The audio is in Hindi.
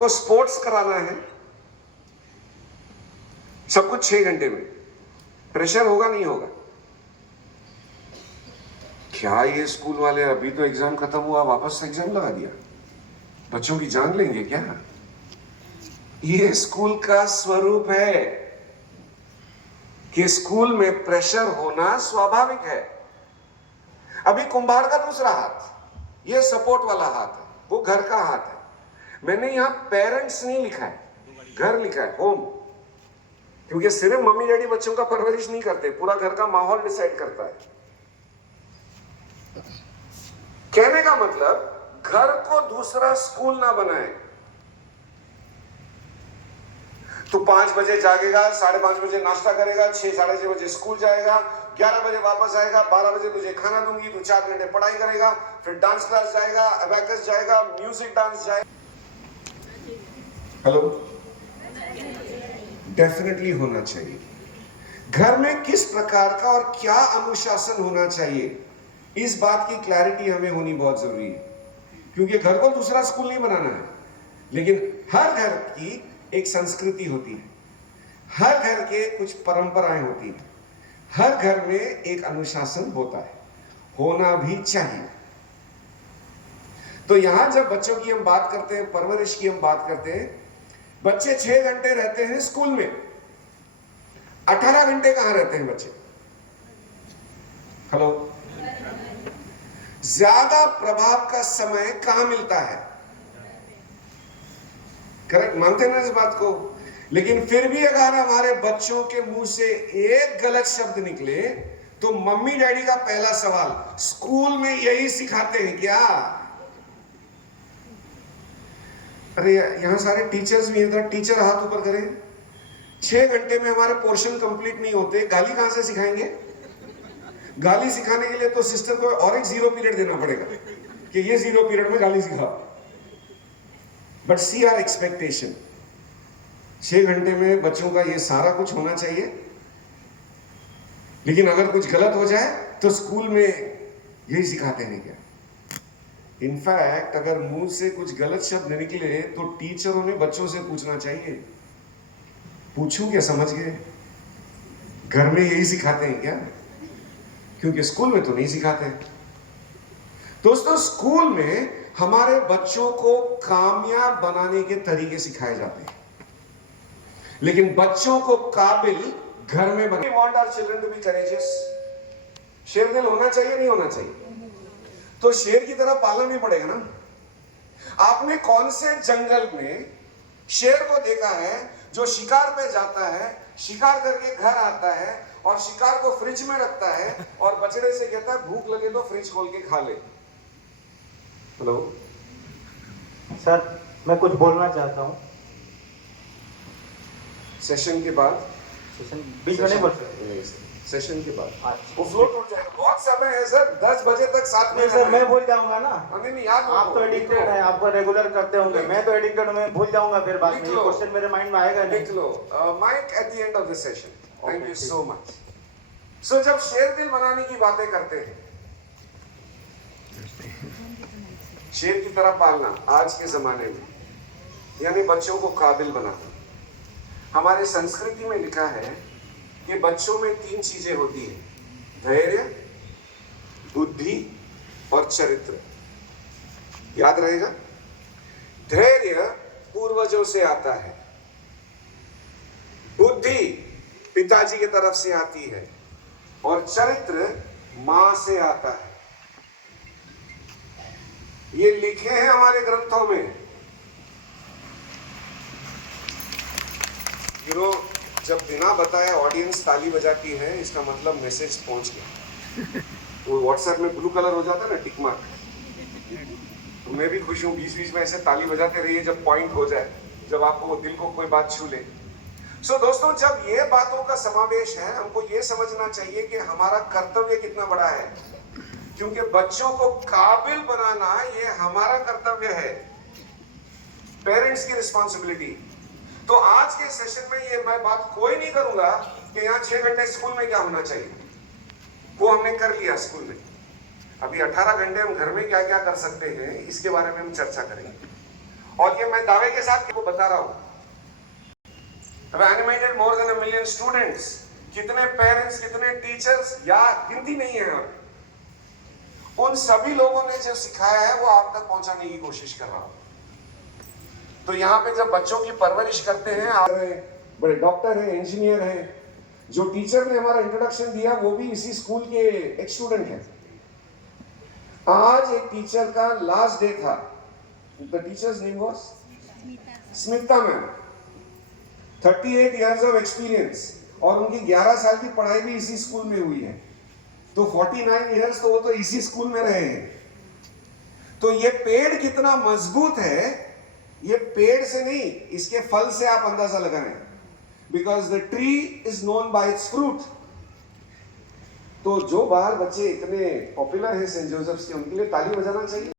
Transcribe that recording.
को स्पोर्ट्स कराना है, सब कुछ 6 घंटे में। प्रेशर होगा नहीं होगा? क्या ये स्कूल वाले अभी तो एग्जाम खत्म हुआ वापस एग्जाम लगा दिया? बच्चों की जान लेंगे क्या? ये स्कूल का स्वरूप है कि स्कूल में प्रेशर होना स्वाभाविक है। अभी कुंभार का दूसरा हाथ, ये सपोर्ट वाला हाथ है, वो घर का हाथ है। मैंने यहां पेरेंट्स नहीं लिखा है, घर लिखा है, होम। क्योंकि सिर्फ मम्मी डैडी बच्चों का परवरिश नहीं करते, पूरा घर का माहौल डिसाइड करता है। कहने का मतलब घर को दूसरा स्कूल ना बनाए। तो 5 बजे जागेगा, 5:30 बजे नाश्ता करेगा, 6 साढ़े 6 बजे स्कूल जाएगा, 11 बजे वापस आएगा, 12 बजे तुझे खाना दूंगी, तो 4 घंटे पढ़ाई करेगा, फिर डांस क्लास जाएगा, अबैकस जाएगा, म्यूजिक डांस जाएगा। हेलो, डेफिनेटली होना चाहिए। घर में किस प्रकार का और क्या अनुशासन होना चाहिए, इस बात की क्लैरिटी हमें होनी बहुत जरूरी है। क्योंकि घर को दूसरा स्कूल नहीं बनाना है, लेकिन हर घर की एक संस्कृति होती है, हर घर के कुछ परंपराएं होती हैं, हर घर में एक अनुशासन होता है, होना भी चाहिए। तो यहां जब बच्चों की हम बात करते हैं, परवरिश की हम बात करते हैं, बच्चे 6 घंटे रहते हैं स्कूल में, 18 घंटे कहां रहते हैं बच्चे? हेलो, ज्यादा प्रभाव का समय कहां मिलता है? करेक्ट, मानते हैं ना इस बात को? लेकिन फिर भी अगर हमारे बच्चों के मुंह से एक गलत शब्द निकले तो मम्मी डैडी का पहला सवाल, स्कूल में यही सिखाते हैं क्या? अरे यहां सारे टीचर्स भी हैं, टीचर हाथ ऊपर करें। 6 घंटे में हमारे पोर्शन कंप्लीट नहीं होते, गाली कहां से सिखाएंगे? गाली सिखाने के लिए तो सिस्टर को और एक 0 पीरियड देना पड़ेगा कि ये 0 पीरियड में गाली सिखाओ। बट सी आर एक्सपेक्टेशन, 6 घंटे में बच्चों का ये सारा कुछ होना चाहिए। लेकिन अगर कुछ गलत हो जाए तो स्कूल में यही सिखाते हैं क्या? इनफैक्ट अगर मुंह से कुछ गलत शब्द निकले तो टीचरों ने बच्चों से पूछना चाहिए, पूछूं क्या, समझ गए? घर में यही सिखाते हैं क्या? क्योंकि स्कूल में तो नहीं सिखाते। दोस्तों, स्कूल में हमारे बच्चों को कामयाब बनाने के तरीके सिखाए जाते हैं, लेकिन बच्चों को काबिल घर में बना। We want our children to be courageous. शेर दिल होना चाहिए, नहीं होना चाहिए? तो शेर की तरह पालना नहीं पड़ेगा ना। आपने कौन से जंगल में शेर को देखा है जो शिकार पे जाता है, शिकार करके घर आता है और शिकार को फ्रिज में रखता है और बछड़े से कहता है भूख लगे तो फ्रिज खोल के खा ले? हेलो सर, मैं कुछ बोलना चाहता हूँ। सेशन के बाद, सेशन बीच में नहीं बोल सकते। सेशन के बाद अच्छा। वो फ्लोट हो जाएगा। बहुत समय है सर, 10 बजे तक साथ में। सर मैं भूल जाऊंगा ना। नहीं याद, आप तो एडिक्टेड हैं, आपको रेगुलर करते होंगे। मैं तो एडिक्टेड हूँ, मैं भूल जाऊंगा फिर बाद में। ये क्वेश्चन मेरे माइंड में आएगा नहीं। लिख लो mic at the end of the session. Thank you so much. So जब शेर दिल बनाने की बातें करते हैं, शेर की तरह पालना आज के जमाने में, यानी बच्चों को काबिल बनाना। हमारे संस्कृति में लिखा है कि बच्चों में 3 चीजें होती हैं, धैर्य, बुद्धि और चरित्र। याद रहेगा? धैर्य पूर्वजों से आता है, बुद्धि पिताजी की तरफ से आती है और चरित्र मां से आता है। ये लिखे हैं हमारे ग्रंथों में। जब बिना बताए ऑडियंस ताली बजाती है, इसका मतलब मैसेज पहुंच गया। वो व्हाट्सएप में ब्लू कलर हो जाता है ना, टिक मार्क, तो मैं भी खुश हूं। 20-20 में ऐसे ताली बजाते रहिए जब पॉइंट हो जाए, जब आपको दिल को कोई बात छू ले। सो दोस्तों, जब ये बातों का समावेश है, हमको ये समझना चाहिए कि हमारा कर्तव्य कितना बड़ा है। क्योंकि बच्चों को काबिल बनाना ये हमारा कर्तव्य है, पेरेंट्स की रिस्पॉन्सिबिलिटी। तो आज के सेशन में ये मैं बात कोई नहीं करूंगा कि यहाँ 6 घंटे स्कूल में क्या होना चाहिए, वो हमने कर लिया स्कूल में। अभी 18 घंटे हम घर में क्या क्या कर सकते हैं, इसके बारे में हम चर्चा करेंगे। और ये मैं दावे के साथ आपको बता रहा हूं, animated more than 1 million students. कितने पेरेंट्स, कितने टीचर्स, या गिनती नहीं है। उन सभी लोगों ने जो सिखाया है वो आप तक पहुंचाने की कोशिश कर रहा हूं। तो यहाँ पे जब बच्चों की परवरिश करते हैं, आप बड़े डॉक्टर हैं, इंजीनियर हैं, जो टीचर ने हमारा इंट्रोडक्शन दिया वो भी इसी स्कूल के एक स्टूडेंट हैं। आज एक टीचर का लास्ट डे था। The teachers name was Smita ma'am. 38 years of experience, और उनकी 11 साल की पढ़ाई भी इसी स्कूल में हुई है। तो 49 इयर्स तो वो तो इसी स्कूल में रहे हैं। तो ये पेड़ कितना मजबूत है, ये पेड़ से नहीं, इसके फल से आप अंदाजा लगाएं। Because the tree is known by it's fruit. तो जो बाहर बच्चे इतने पॉपुलर हैं सेंट जोसेफ्स के, उनके लिए ताली बजाना चाहिए।